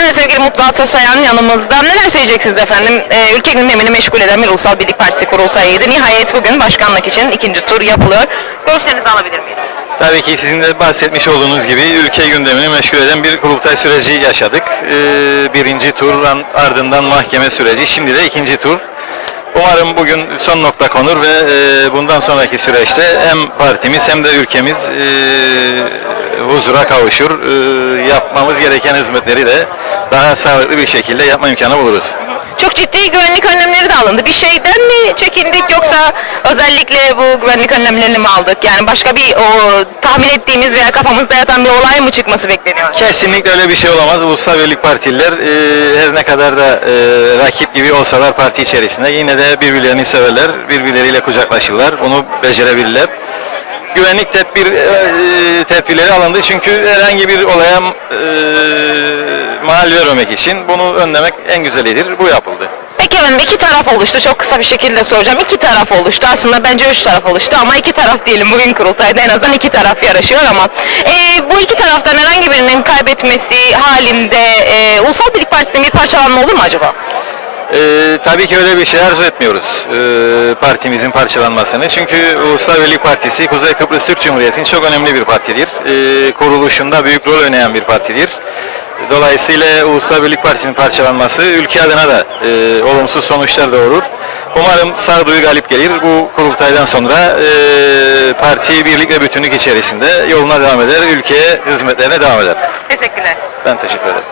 Evet sevgili Mutlu Atasayan yanımızda. Neler söyleyeceksiniz efendim? Ee, ülke gündemini meşgul eden bir Ulusal Birlik Partisi kurultayıydı. Nihayet bugün başkanlık için ikinci tur yapılıyor. Görüşlerinizi alabilir miyiz? Tabii ki sizin de bahsetmiş olduğunuz gibi ülke gündemini meşgul eden bir kurultay süreci yaşadık. Ee, birinci tur an- ardından mahkeme süreci, şimdi de ikinci tur. Umarım bugün son nokta konur ve e, bundan sonraki süreçte hem partimiz hem de ülkemiz e, huzura kavuşur. E, yapmamız gereken hizmetleri de daha sağlıklı bir şekilde yapma imkanı buluruz. Çok ciddi güvenlik önlemleri de alındı. Bir şeyden mi çekindik yoksa özellikle bu güvenlik önlemlerini mi aldık? Yani başka bir o tahmin ettiğimiz veya kafamızda yatan bir olay mı çıkması bekleniyor? Kesinlikle öyle bir şey olamaz. Ulusal Birlik Partililer e, her ne kadar da e, rakip gibi olsalar parti içerisinde yine de birbirlerini severler, birbirleriyle kucaklaşırlar. Bunu becerebilirler. Güvenlik tedbir e, tedbirleri alındı çünkü herhangi bir olaya e, mal vermemek için bunu önlemek en güzelidir. Bu yapıldı. Peki efendim iki taraf oluştu. Çok kısa bir şekilde soracağım. İki taraf oluştu. Aslında bence üç taraf oluştu ama iki taraf diyelim bugün kurultayda en azından iki taraf yarışıyor ama e, bu iki taraftan herhangi birinin kaybetmesi halinde e, Ulusal Birlik Partisi'nin bir parçalanma olur mu acaba? Ee, tabii ki öyle bir şey arzu etmiyoruz ee, partimizin parçalanmasını. Çünkü Ulusal Birlik Partisi Kuzey Kıbrıs Türk Cumhuriyeti'nin çok önemli bir partidir. Ee, kuruluşunda büyük rol oynayan bir partidir. Dolayısıyla Ulusal Birlik Partisi'nin parçalanması ülke adına da e, olumsuz sonuçlar doğurur. Umarım sağduyu galip gelir. Bu kurultaydan sonra e, parti birlik ve bütünlük içerisinde yoluna devam eder, ülkeye hizmetlerine devam eder. Teşekkürler. Ben teşekkür ederim.